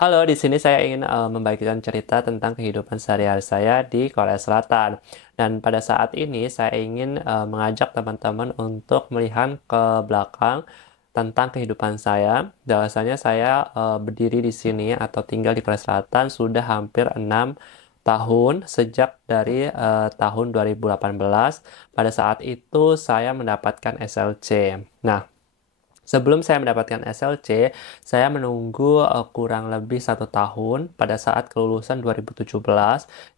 Halo, di sini saya ingin membagikan cerita tentang kehidupan sehari-hari saya di Korea Selatan. Dan pada saat ini saya ingin mengajak teman-teman untuk melihat ke belakang tentang kehidupan saya. Bahwasanya saya berdiri di sini atau tinggal di Korea Selatan sudah hampir 6 tahun sejak dari tahun 2018. Pada saat itu saya mendapatkan SLC. Nah, sebelum saya mendapatkan SLC, saya menunggu kurang lebih 1 tahun pada saat kelulusan 2017.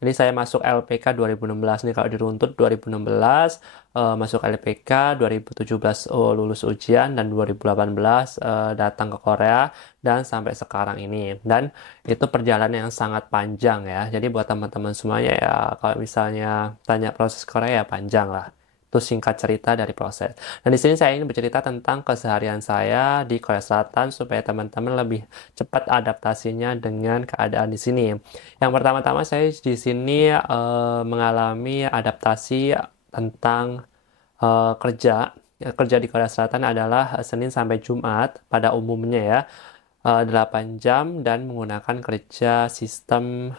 Jadi saya masuk LPK 2016 nih kalau diruntut 2016 masuk LPK 2017 lulus ujian dan 2018 datang ke Korea dan sampai sekarang ini. Dan itu perjalanan yang sangat panjang ya. Jadi buat teman-teman semuanya ya kalau misalnya tanya proses Korea ya panjang lah. Itu singkat cerita dari proses. Dan di sini saya ingin bercerita tentang keseharian saya di Korea Selatan supaya teman-teman lebih cepat adaptasinya dengan keadaan di sini. Yang pertama-tama saya di sini mengalami adaptasi tentang kerja. Kerja di Korea Selatan adalah Senin sampai Jumat pada umumnya ya. 8 jam dan menggunakan kerja sistem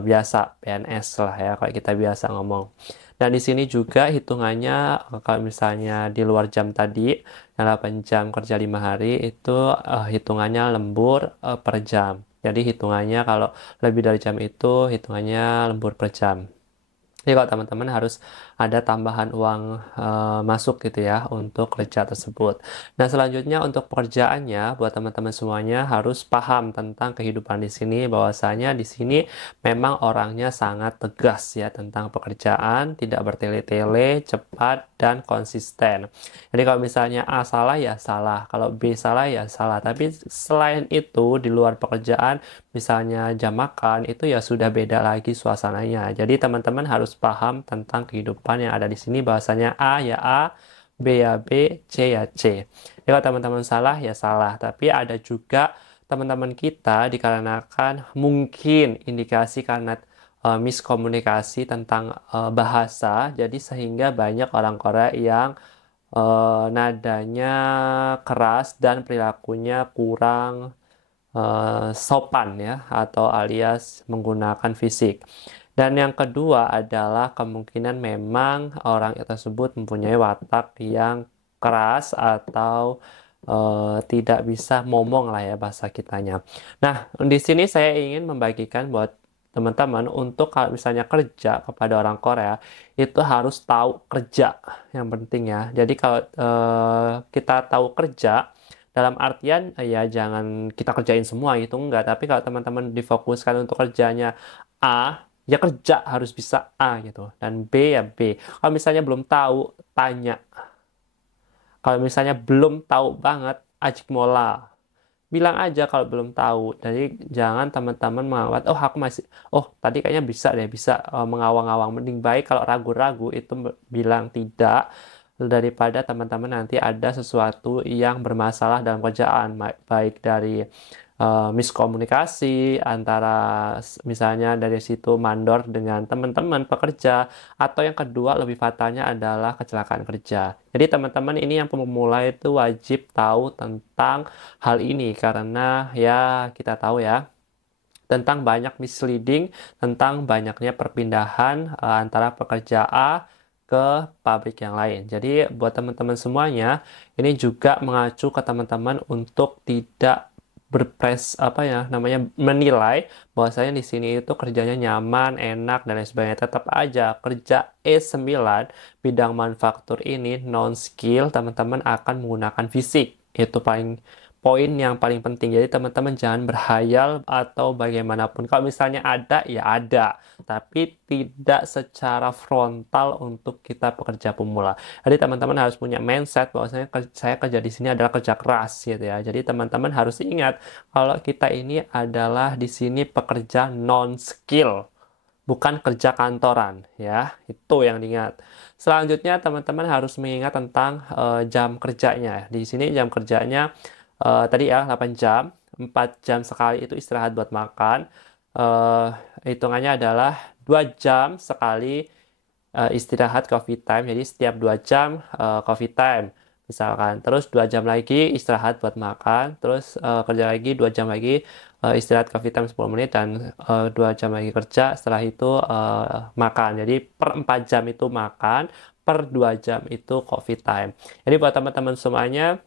biasa PNS lah ya kalau kita biasa ngomong. Dan di sini juga hitungannya kalau misalnya di luar jam tadi 8 jam kerja 5 hari itu hitungannya lembur per jam. Jadi hitungannya kalau lebih dari jam itu hitungannya lembur per jam. Jadi kalau teman-teman harus ada tambahan uang masuk gitu ya untuk kerja tersebut. Nah selanjutnya untuk pekerjaannya buat teman-teman semuanya harus paham tentang kehidupan di sini bahwasanya di sini memang orangnya sangat tegas ya tentang pekerjaan, tidak bertele-tele, cepat dan konsisten. Jadi kalau misalnya A salah ya salah, kalau B salah ya salah. Tapi selain itu di luar pekerjaan misalnya jam makan itu ya sudah beda lagi suasananya. Jadi teman-teman harus paham tentang kehidupan yang ada di sini bahwasanya A ya A, B ya B, C ya C. Jadi kalau teman-teman salah ya salah, tapi ada juga teman-teman kita dikarenakan mungkin indikasi karena miskomunikasi tentang bahasa, jadi sehingga banyak orang Korea yang nadanya keras dan perilakunya kurang sopan ya atau alias menggunakan fisik. Dan yang kedua adalah kemungkinan memang orang tersebut mempunyai watak yang keras atau tidak bisa ngomong lah ya bahasa kitanya. Nah, di sini saya ingin membagikan buat teman-teman untuk kalau misalnya kerja kepada orang Korea itu harus tahu kerja yang penting ya. Jadi kalau kita tahu kerja dalam artian ya jangan kita kerjain semua itu enggak, tapi kalau teman-teman difokuskan untuk kerjanya A, ya kerja harus bisa A gitu. Dan B ya B. Kalau misalnya belum tahu, tanya. Kalau misalnya belum tahu banget, ajak mola. Bilang aja kalau belum tahu. Jadi jangan teman-teman mengawat, oh aku masih, oh tadi kayaknya bisa deh, bisa mengawang-awang. Mending baik kalau ragu-ragu itu bilang tidak daripada teman-teman nanti ada sesuatu yang bermasalah dalam kerjaan, baik dari miskomunikasi antara misalnya dari situ mandor dengan teman-teman pekerja, atau yang kedua lebih fatalnya adalah kecelakaan kerja. Jadi teman-teman ini yang pemula itu wajib tahu tentang hal ini karena ya kita tahu ya tentang banyak misleading, tentang banyaknya perpindahan antara pekerja A ke pabrik yang lain. Jadi buat teman-teman semuanya, ini juga mengacu ke teman-teman untuk tidak apa ya namanya menilai bahwasanya di sini itu kerjanya nyaman, enak dan lain sebagainya. Tetap aja kerja E9 bidang manufaktur ini non skill, teman-teman akan menggunakan fisik. Itu paling poin yang paling penting. Jadi teman-teman jangan berhayal atau bagaimanapun. Kalau misalnya ada, ya ada. Tapi tidak secara frontal untuk kita pekerja pemula. Jadi teman-teman harus punya mindset bahwa saya kerja di sini adalah kerja keras gitu ya. Jadi teman-teman harus ingat kalau kita ini adalah di sini pekerja non skill, bukan kerja kantoran ya. Itu yang diingat. Selanjutnya teman-teman harus mengingat tentang jam kerjanya. Di sini jam kerjanya tadi ya 8 jam, 4 jam sekali itu istirahat buat makan. Eh, Hitungannya adalah 2 jam sekali istirahat coffee time. Jadi setiap 2 jam coffee time. misalkan. Terus 2 jam lagi istirahat buat makan, terus kerja lagi 2 jam lagi, istirahat coffee time 10 menit, dan 2 jam lagi kerja, setelah itu makan. Jadi per 4 jam itu makan, per 2 jam itu coffee time. Jadi buat teman-teman semuanya,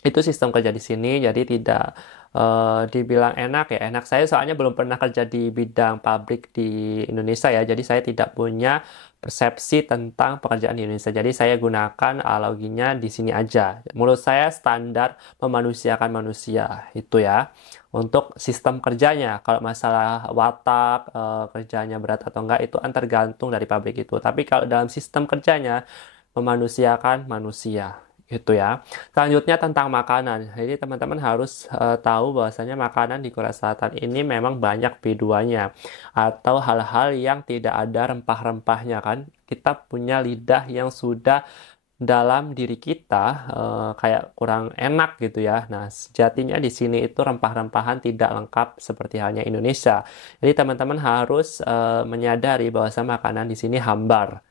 itu sistem kerja di sini. Jadi tidak dibilang enak ya, enak. Saya soalnya belum pernah kerja di bidang pabrik di Indonesia ya, jadi saya tidak punya persepsi tentang pekerjaan di Indonesia. Jadi saya gunakan analoginya di sini aja. Menurut saya standar memanusiakan manusia itu ya untuk sistem kerjanya. Kalau masalah watak, kerjanya berat atau enggak, itu kan tergantung dari pabrik itu. Tapi kalau dalam sistem kerjanya memanusiakan manusia gitu ya. Selanjutnya tentang makanan. Jadi teman-teman harus tahu bahwasanya makanan di Korea Selatan ini memang banyak B2-nya atau hal-hal yang tidak ada rempah-rempahnya kan. Kita punya lidah yang sudah dalam diri kita kayak kurang enak gitu ya. Nah, sejatinya di sini itu rempah-rempahan tidak lengkap seperti halnya Indonesia. Jadi teman-teman harus menyadari bahwasanya makanan di sini hambar.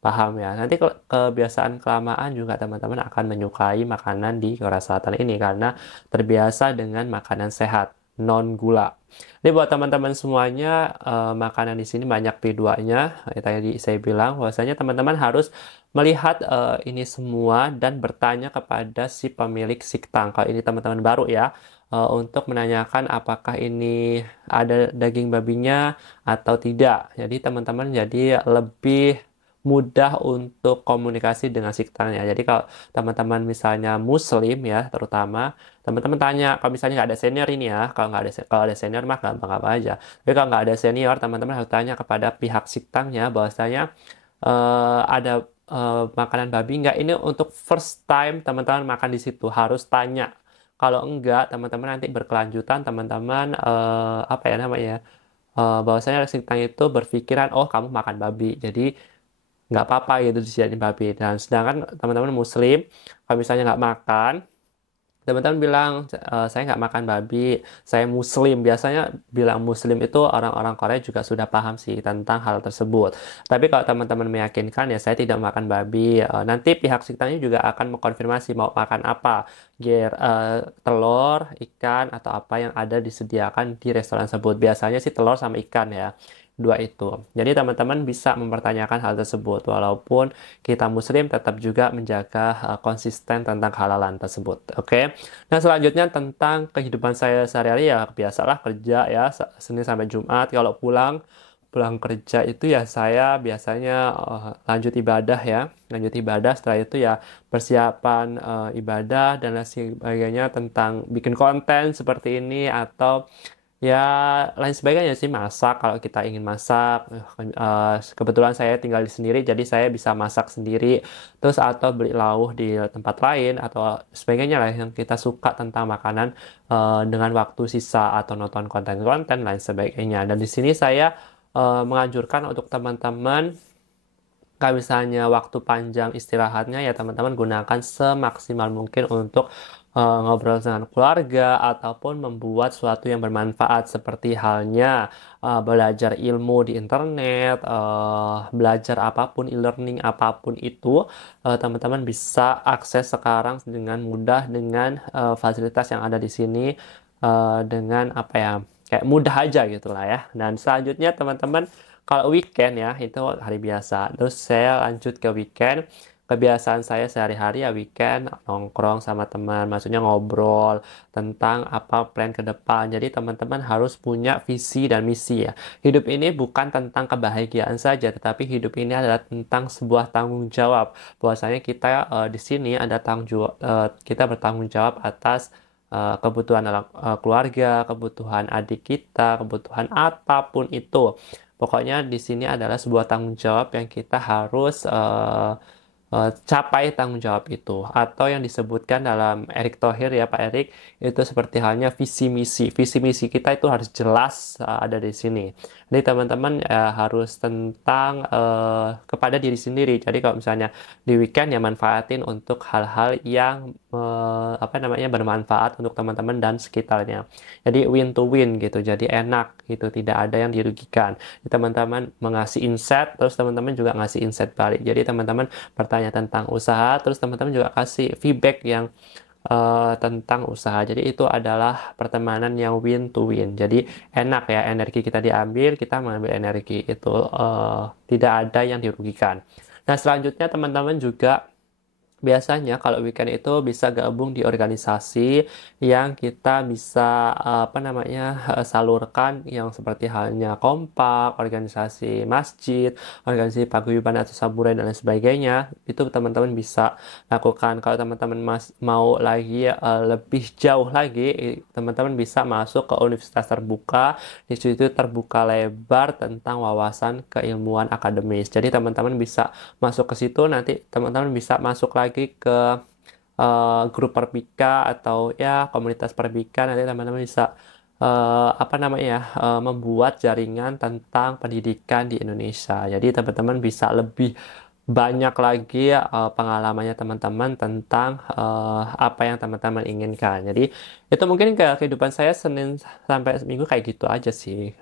Paham ya. Nanti kebiasaan kelamaan juga teman-teman akan menyukai makanan di Korea Selatan ini karena terbiasa dengan makanan sehat, non gula. Jadi buat teman-teman semuanya, makanan di sini banyak B2-nya. Tadi saya bilang bahwasanya teman-teman harus melihat ini semua dan bertanya kepada si pemilik siktang. Kalau ini teman-teman baru ya, untuk menanyakan apakah ini ada daging babinya atau tidak. Jadi teman-teman jadi lebih mudah untuk komunikasi dengan sekitarnya. Jadi kalau teman-teman misalnya Muslim ya, terutama teman-teman tanya, kalau misalnya nggak ada senior ini ya, kalau ada senior mah gampang apa aja. Tapi kalau nggak ada senior, teman-teman harus tanya kepada pihak siktangnya bahwasanya ada makanan babi nggak. Ini untuk first time teman-teman makan di situ harus tanya. Kalau enggak, teman-teman nanti berkelanjutan, teman-teman apa ya namanya? Bahwasanya siktang itu berpikiran, oh kamu makan babi, jadi nggak apa-apa gitu disediain babi. Dan sedangkan teman-teman Muslim, kalau misalnya nggak makan, teman-teman bilang, saya nggak makan babi, saya Muslim. Biasanya bilang Muslim itu orang-orang Korea juga sudah paham sih tentang hal tersebut. Tapi kalau teman-teman meyakinkan ya saya tidak makan babi, nanti pihak sekitarnya juga akan mengkonfirmasi mau makan apa, telur, ikan, atau apa yang ada disediakan di restoran tersebut. Biasanya sih telur sama ikan ya, dua itu. Jadi teman-teman bisa mempertanyakan hal tersebut walaupun kita Muslim tetap juga menjaga konsisten tentang halalan tersebut. Oke. Nah, selanjutnya tentang kehidupan saya sehari-hari ya biasalah kerja ya Senin sampai Jumat. Kalau pulang kerja itu ya saya biasanya lanjut ibadah ya. Lanjut ibadah, setelah itu ya persiapan ibadah dan lain sebagainya tentang bikin konten seperti ini atau ya, lain sebagainya sih, masak kalau kita ingin masak. Kebetulan saya tinggal di sendiri, jadi saya bisa masak sendiri. Terus atau beli lauk di tempat lain atau sebagainya lah yang kita suka tentang makanan dengan waktu sisa atau nonton konten-konten lain sebagainya. Dan di sini saya menganjurkan untuk teman-teman kalau misalnya waktu panjang istirahatnya ya teman-teman gunakan semaksimal mungkin untuk ngobrol dengan keluarga ataupun membuat sesuatu yang bermanfaat seperti halnya belajar ilmu di internet, belajar apapun, e-learning apapun itu, teman-teman bisa akses sekarang dengan mudah dengan fasilitas yang ada di sini, dengan apa ya, kayak mudah aja gitu lah ya. Dan selanjutnya teman-teman, kalau weekend ya, itu hari biasa. Terus saya lanjut ke weekend. Kebiasaan saya sehari-hari ya weekend nongkrong sama teman, maksudnya ngobrol tentang apa plan ke depan. Jadi teman-teman harus punya visi dan misi ya. Hidup ini bukan tentang kebahagiaan saja, tetapi hidup ini adalah tentang sebuah tanggung jawab. Bahwasanya kita di sini ada kita bertanggung jawab atas kebutuhan dalam keluarga, kebutuhan adik kita, kebutuhan apapun itu. Pokoknya di sini adalah sebuah tanggung jawab yang kita harus capai tanggung jawab itu. Atau yang disebutkan dalam Erick Thohir ya Pak Erick, itu seperti halnya visi misi. Visi misi kita itu harus jelas ada di sini. Jadi teman-teman harus tentang kepada diri sendiri. Jadi kalau misalnya di weekend ya manfaatin untuk hal-hal yang apa namanya bermanfaat untuk teman-teman dan sekitarnya. Jadi win to win gitu. Jadi enak gitu, tidak ada yang dirugikan. Teman-teman mengasih insight, terus teman-teman juga ngasih insight balik. Jadi teman-teman bertanya misalnya tentang usaha, terus teman-teman juga kasih feedback yang tentang usaha. Jadi itu adalah pertemanan yang win to win. Jadi enak ya, energi kita diambil, kita mengambil energi itu, tidak ada yang dirugikan. Nah, selanjutnya teman-teman juga biasanya kalau weekend itu bisa gabung di organisasi yang kita bisa salurkan, yang seperti halnya kompak, organisasi masjid, organisasi paguyuban atau saburai dan lain sebagainya. Itu teman-teman bisa lakukan. Kalau teman-teman mau lagi lebih jauh lagi, teman-teman bisa masuk ke universitas terbuka. Di situ terbuka lebar tentang wawasan keilmuan akademis. Jadi teman-teman bisa masuk ke situ, nanti teman-teman bisa masuk lagi ke grup Perbika atau ya komunitas Perbika. Nanti teman-teman bisa membuat jaringan tentang pendidikan di Indonesia. Jadi teman-teman bisa lebih banyak lagi pengalamannya teman-teman tentang apa yang teman-teman inginkan. Jadi itu mungkin ke kehidupan saya Senin sampai Minggu kayak gitu aja sih.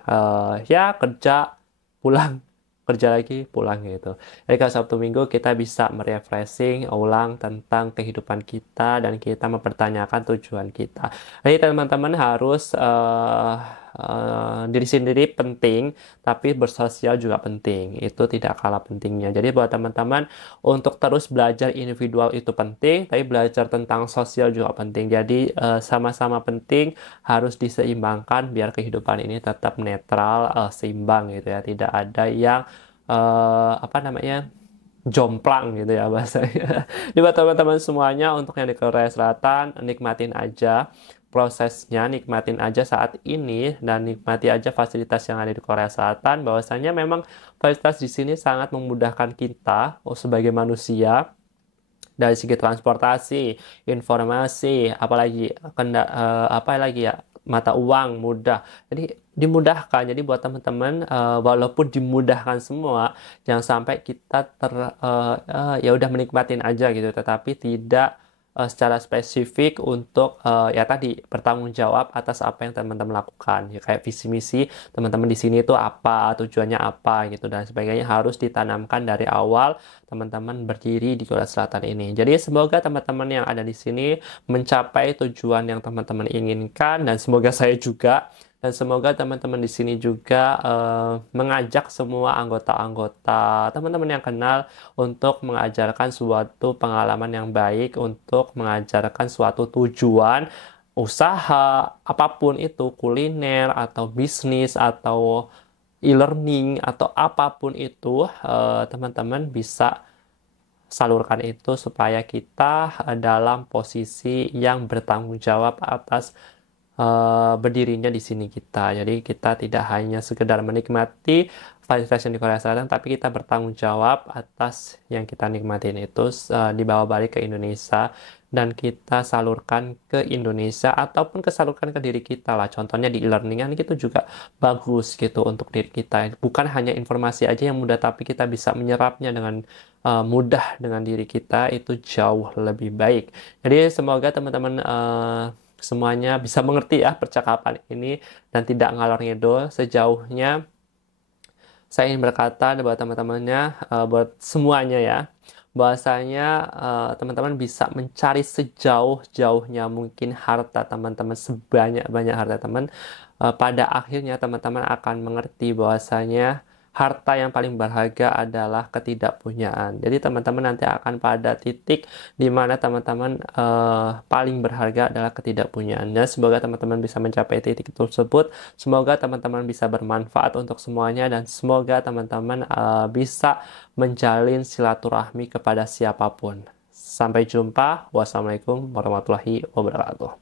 Ya kerja, pulang, kerja lagi, pulang gitu. Jadi kalau Sabtu Minggu kita bisa merefreshing ulang tentang kehidupan kita dan kita mempertanyakan tujuan kita. Jadi teman-teman harus diri sendiri penting, tapi bersosial juga penting. Itu tidak kalah pentingnya. Jadi buat teman-teman untuk terus belajar individual itu penting, tapi belajar tentang sosial juga penting. Jadi sama-sama penting, harus diseimbangkan biar kehidupan ini tetap netral, seimbang gitu ya. Tidak ada yang jomplang gitu ya bahasanya. Jadi buat teman-teman semuanya, untuk yang di Korea Selatan, nikmatin aja prosesnya, nikmatin aja saat ini, dan nikmati aja fasilitas yang ada di Korea Selatan. Bahwasanya memang fasilitas di sini sangat memudahkan kita sebagai manusia dari segi transportasi, informasi, apalagi ya, mata uang mudah. Jadi dimudahkan. Jadi buat teman-teman, walaupun dimudahkan semua, jangan sampai kita ya udah menikmatin aja gitu, tetapi tidak secara spesifik untuk ya tadi bertanggung jawab atas apa yang teman-teman lakukan. Ya kayak visi misi teman-teman di sini itu apa, tujuannya apa gitu dan sebagainya, harus ditanamkan dari awal teman-teman berdiri di Korea Selatan ini. Jadi semoga teman-teman yang ada di sini mencapai tujuan yang teman-teman inginkan, dan semoga saya juga. Dan semoga teman-teman di sini juga mengajak semua anggota-anggota teman-teman yang kenal untuk mengajarkan suatu pengalaman yang baik, untuk mengajarkan suatu tujuan usaha, apapun itu, kuliner atau bisnis atau e-learning atau apapun itu, teman-teman bisa salurkan itu supaya kita dalam posisi yang bertanggung jawab atas berdirinya di sini kita. Jadi kita tidak hanya sekedar menikmati fasilitas yang di Korea Selatan, tapi kita bertanggung jawab atas yang kita nikmatin itu, dibawa balik ke Indonesia dan kita salurkan ke Indonesia ataupun kesalurkan ke diri kita lah. Contohnya di e-learning kan itu juga bagus gitu untuk diri kita. Bukan hanya informasi aja yang mudah, tapi kita bisa menyerapnya dengan mudah dengan diri kita, itu jauh lebih baik. Jadi semoga teman-teman semuanya bisa mengerti ya percakapan ini dan tidak ngalor ngidul. Sejauhnya saya ingin berkata buat teman-temannya, buat semuanya ya, bahwasanya teman-teman bisa mencari sejauh-jauhnya mungkin harta teman-teman, sebanyak-banyak harta teman. Pada akhirnya teman-teman akan mengerti bahwasanya harta yang paling berharga adalah ketidakpunyaan. Jadi teman-teman nanti akan pada titik di mana teman-teman paling berharga adalah ketidakpunyaan. Dan semoga teman-teman bisa mencapai titik tersebut. Semoga teman-teman bisa bermanfaat untuk semuanya, dan semoga teman-teman bisa menjalin silaturahmi kepada siapapun. Sampai jumpa. Wassalamualaikum warahmatullahi wabarakatuh.